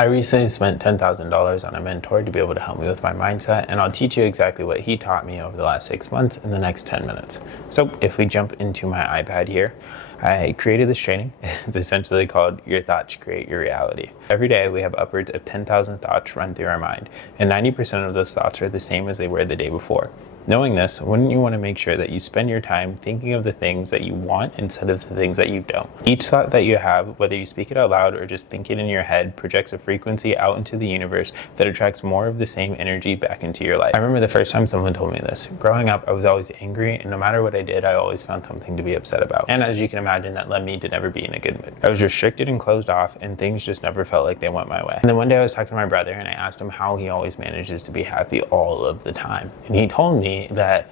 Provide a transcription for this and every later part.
I recently spent $10,000 on a mentor to be able to help me with my mindset, and I'll teach you exactly what he taught me over the last 6 months in the next 10 minutes. So if we jump into my iPad here, I created this training. It's essentially called Your Thoughts Create Your Reality. Every day we have upwards of 10,000 thoughts run through our mind, and 90% of those thoughts are the same as they were the day before. Knowing this, wouldn't you want to make sure that you spend your time thinking of the things that you want instead of the things that you don't? Each thought that you have, whether you speak it out loud or just think it in your head, projects a frequency out into the universe that attracts more of the same energy back into your life. I remember the first time someone told me this. Growing up, I was always angry, and no matter what I did, I always found something to be upset about. And as you can imagine, that led me to never be in a good mood. I was restricted and closed off, and things just never felt like they went my way. And then one day I was talking to my brother, and I asked him how he always manages to be happy all of the time. And he told me that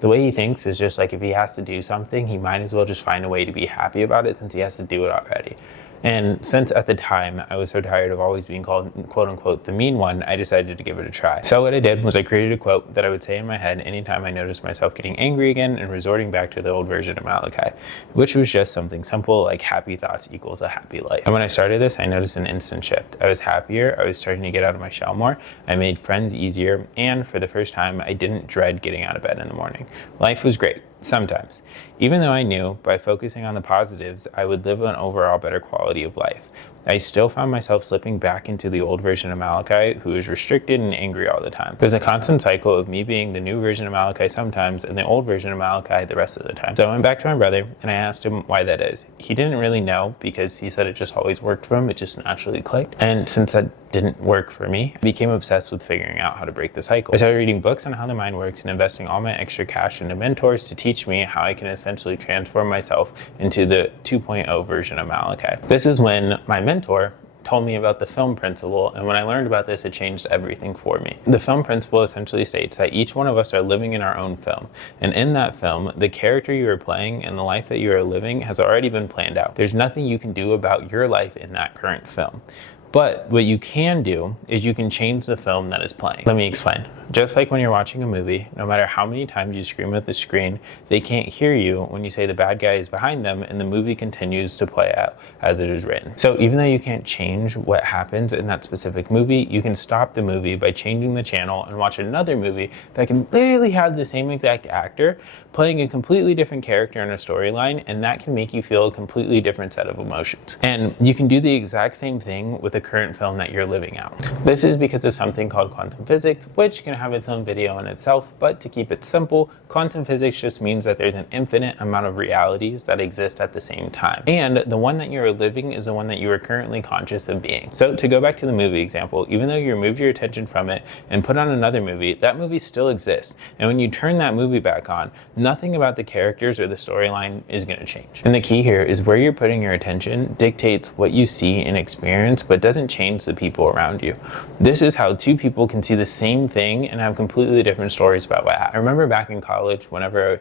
the way he thinks is just like if he has to do something, he might as well just find a way to be happy about it since he has to do it already. And since at the time I was so tired of always being called quote unquote the mean one, I decided to give it a try. So what I did was I created a quote that I would say in my head anytime I noticed myself getting angry again and resorting back to the old version of Malachi, which was just something simple like happy thoughts equals a happy life. And when I started this, I noticed an instant shift. I was happier, I was starting to get out of my shell more, I made friends easier, and for the first time, I didn't dread getting out of bed in the morning. Life was great. Sometimes, even though I knew by focusing on the positives, I would live an overall better quality of life, I still found myself slipping back into the old version of Malachi who was restricted and angry all the time. There's a constant cycle of me being the new version of Malachi sometimes and the old version of Malachi the rest of the time. So I went back to my brother and I asked him why that is. He didn't really know because he said it just always worked for him, it just naturally clicked. And since that didn't work for me, I became obsessed with figuring out how to break the cycle. I started reading books on how the mind works and investing all my extra cash into mentors to teach me how I can essentially transform myself into the 2.0 version of Malachi. This is when my mentor told me about the film principle, and when I learned about this, it changed everything for me. The film principle essentially states that each one of us are living in our own film, and in that film, the character you are playing and the life that you are living has already been planned out. There's nothing you can do about your life in that current film. But what you can do is you can change the film that is playing. Let me explain. Just like when you're watching a movie, no matter how many times you scream at the screen, they can't hear you when you say the bad guy is behind them and the movie continues to play out as it is written. So even though you can't change what happens in that specific movie, you can stop the movie by changing the channel and watch another movie that can literally have the same exact actor playing a completely different character in a storyline, and that can make you feel a completely different set of emotions. And you can do the exact same thing with the current film that you're living out. This is because of something called quantum physics, which can have its own video in itself, but to keep it simple, quantum physics just means that there's an infinite amount of realities that exist at the same time. And the one that you are living is the one that you are currently conscious of being. So to go back to the movie example, even though you remove your attention from it and put on another movie, that movie still exists. And when you turn that movie back on, nothing about the characters or the storyline is going to change. And the key here is where you're putting your attention dictates what you see and experience, but doesn't change the people around you. This is how two people can see the same thing and have completely different stories about what happened. I remember back in college, whenever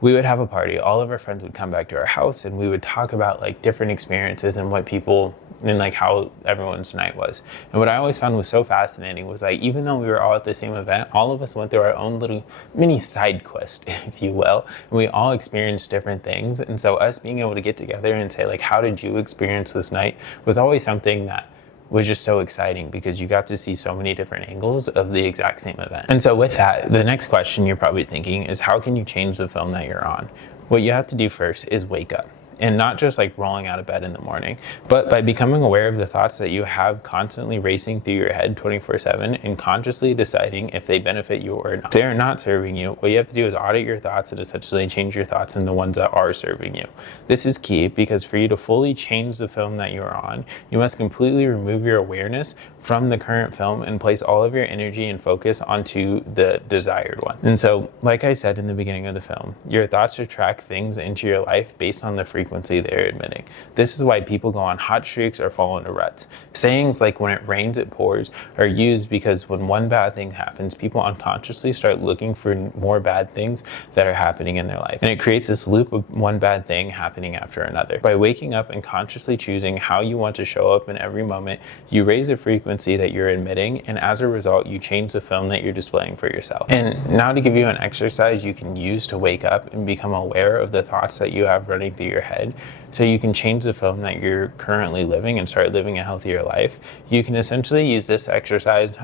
we would have a party, all of our friends would come back to our house and we would talk about like different experiences and what people and like how everyone's night was. And what I always found was so fascinating was like, even though we were all at the same event, all of us went through our own little mini side quest, if you will, and we all experienced different things. And so us being able to get together and say like, how did you experience this night, was always something that was just so exciting because you got to see so many different angles of the exact same event. And so with that, the next question you're probably thinking is, how can you change the film that you're on? What you have to do first is wake up. And not just like rolling out of bed in the morning, but by becoming aware of the thoughts that you have constantly racing through your head 24/7 and consciously deciding if they benefit you or not. If they are not serving you, what you have to do is audit your thoughts and essentially change your thoughts into ones that are serving you. This is key because for you to fully change the film that you're on, you must completely remove your awareness from the current film and place all of your energy and focus onto the desired one. And so, like I said in the beginning of the film, your thoughts attract things into your life based on the frequency they're emitting. This is why people go on hot streaks or fall into ruts. Sayings like when it rains, it pours are used because when one bad thing happens, people unconsciously start looking for more bad things that are happening in their life. And it creates this loop of one bad thing happening after another. By waking up and consciously choosing how you want to show up in every moment, you raise the frequency frequency that you're emitting, and as a result, you change the film that you're displaying for yourself. And now to give you an exercise you can use to wake up and become aware of the thoughts that you have running through your head, so you can change the film that you're currently living and start living a healthier life. You can essentially use this exercise.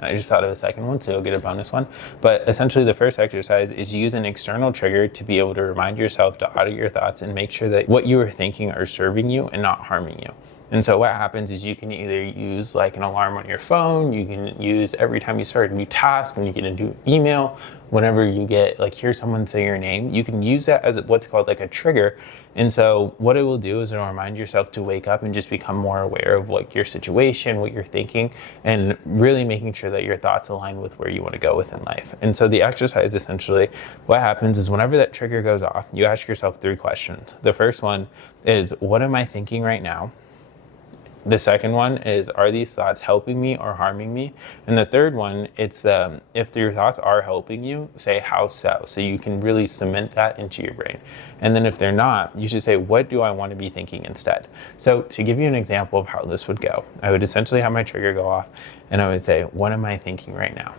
I just thought of a second one, so you'll get a bonus one. But essentially the first exercise is use an external trigger to be able to remind yourself to audit your thoughts and make sure that what you are thinking are serving you and not harming you. And so what happens is you can either use like an alarm on your phone, you can use every time you start a new task, when you get a new email, whenever you get like hear someone say your name, you can use that as what's called like a trigger. And so what it will do is it'll remind yourself to wake up and just become more aware of like your situation, what you're thinking, and really making sure that your thoughts align with where you want to go within life. And so the exercise, essentially, what happens is whenever that trigger goes off, you ask yourself 3 questions. The first one is, what am I thinking right now? The second one is, are these thoughts helping me or harming me? And the third one, it's if your thoughts are helping you, say how so? So you can really cement that into your brain. And then if they're not, you should say, what do I want to be thinking instead? So to give you an example of how this would go, I would essentially have my trigger go off and I would say, what am I thinking right now?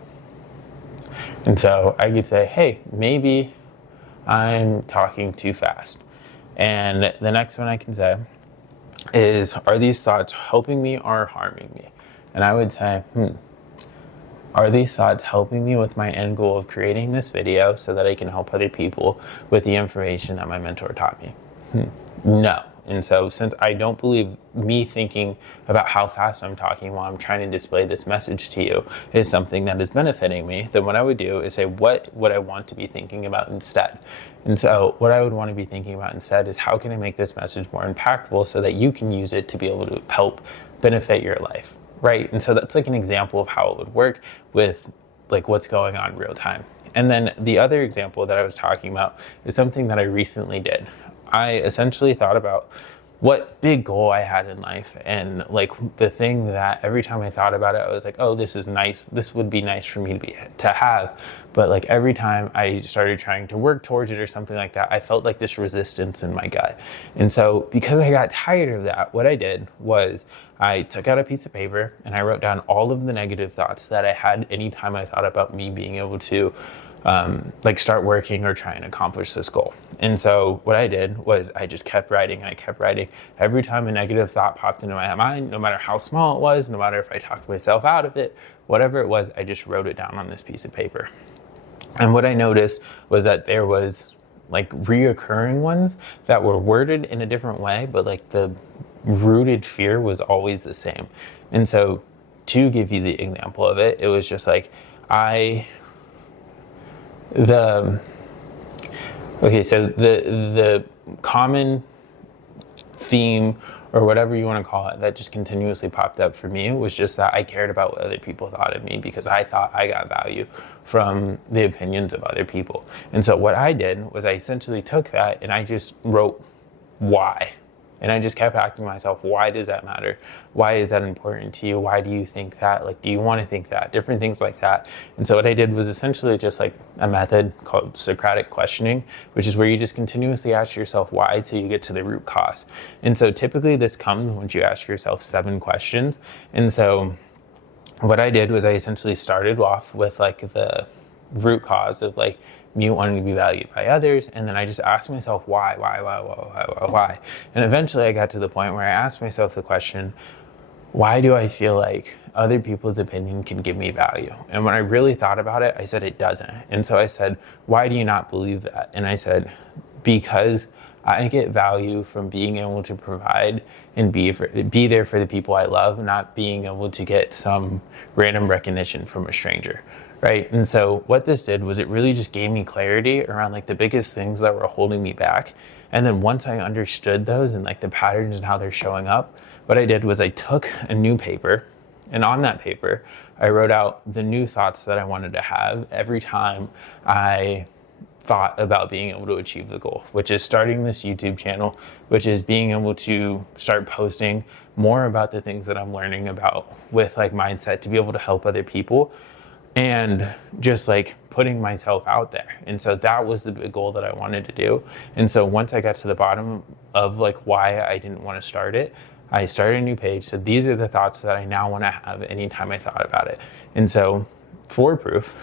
And so I could say, hey, maybe I'm talking too fast. And the next one I can say is, are these thoughts helping me or harming me? And I would say, are these thoughts helping me with my end goal of creating this video so that I can help other people with the information that my mentor taught me? No. And so since I don't believe me thinking about how fast I'm talking while I'm trying to display this message to you is something that is benefiting me, then what I would do is say, what would I want to be thinking about instead? And so what I would want to be thinking about instead is, how can I make this message more impactful so that you can use it to be able to help benefit your life, right? And so that's like an example of how it would work with like what's going on real time. And then the other example that I was talking about is something that I recently did. I essentially thought about what big goal I had in life, and like the thing that every time I thought about it, I was like, oh, this is nice. This would be nice for me to have. But like every time I started trying to work towards it or something like that, I felt like this resistance in my gut. And so because I got tired of that, what I did was I took out a piece of paper and I wrote down all of the negative thoughts that I had anytime I thought about me being able to like start working or try and accomplish this goal. And so what I did was I just kept writing. I kept writing. Every time a negative thought popped into my mind, no matter how small it was, no matter if I talked myself out of it, whatever it was, I just wrote it down on this piece of paper. And what I noticed was that there was like reoccurring ones that were worded in a different way, but like the rooted fear was always the same. And so to give you the example of it, it was just like so the common theme, or whatever you want to call it, that just continuously popped up for me was just that I cared about what other people thought of me, because I thought I got value from the opinions of other people. And so what I did was I essentially took that and I just wrote why. And I just kept asking myself, why does that matter? Why is that important to you? Why do you think that? Like, do you want to think that? Different things like that. And so what I did was essentially just like a method called Socratic questioning, which is where you just continuously ask yourself why till you get to the root cause. And so typically this comes once you ask yourself 7 questions. And so what I did was I essentially started off with like the root cause of like me wanting to be valued by others, and then I just asked myself why. And eventually I got to the point where I asked myself the question, why do I feel like other people's opinion can give me value? And when I really thought about it, I said it doesn't. And so I said, why do you not believe that? And I said, because I get value from being able to provide and be there for the people I love, not being able to get some random recognition from a stranger. Right. And so what this did was it really just gave me clarity around like the biggest things that were holding me back. And then once I understood those and like the patterns and how they're showing up, what I did was I took a new paper, and on that paper, I wrote out the new thoughts that I wanted to have every time I thought about being able to achieve the goal, which is starting this YouTube channel, which is being able to start posting more about the things that I'm learning about with like mindset to be able to help other people, and just like putting myself out there. And so that was the big goal that I wanted to do. And so once I got to the bottom of like why I didn't want to start it, I started a new page. So these are the thoughts that I now want to have anytime I thought about it. And so for proof,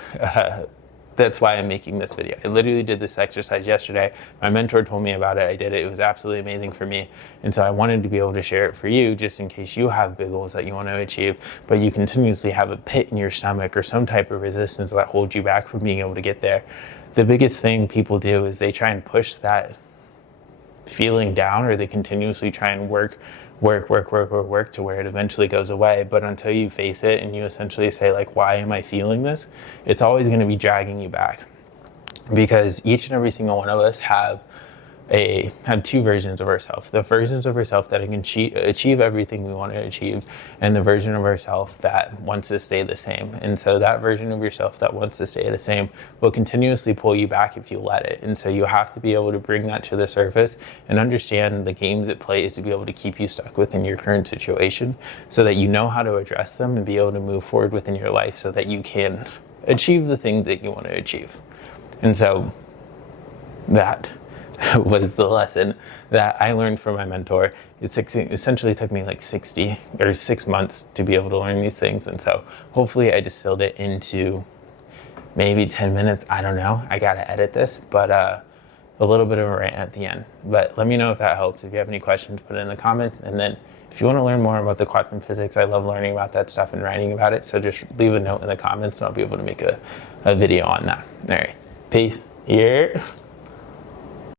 that's why I'm making this video. I literally did this exercise yesterday. My mentor told me about it. I did it. It was absolutely amazing for me. And so I wanted to be able to share it for you, just in case you have big goals that you want to achieve, but you continuously have a pit in your stomach or some type of resistance that holds you back from being able to get there. The biggest thing people do is they try and push that feeling down, or they continuously try and work to where it eventually goes away. But until you face it and you essentially say, like, why am I feeling this? It's always going to be dragging you back, because each and every single one of us have two versions of ourselves. The versions of ourselves that can achieve everything we want to achieve, and the version of ourselves that wants to stay the same. And so that version of yourself that wants to stay the same will continuously pull you back if you let it. And so you have to be able to bring that to the surface and understand the games it plays to be able to keep you stuck within your current situation, so that you know how to address them and be able to move forward within your life so that you can achieve the things that you want to achieve. And so that was the lesson that I learned from my mentor. It essentially took me like 6 months to be able to learn these things. And so hopefully I distilled it into maybe 10 minutes. I don't know. I got to edit this, but a little bit of a rant at the end. But let me know if that helps. If you have any questions, put it in the comments. And then if you want to learn more about the quantum physics, I love learning about that stuff and writing about it. So just leave a note in the comments and I'll be able to make a video on that. All right. Peace. Yeah.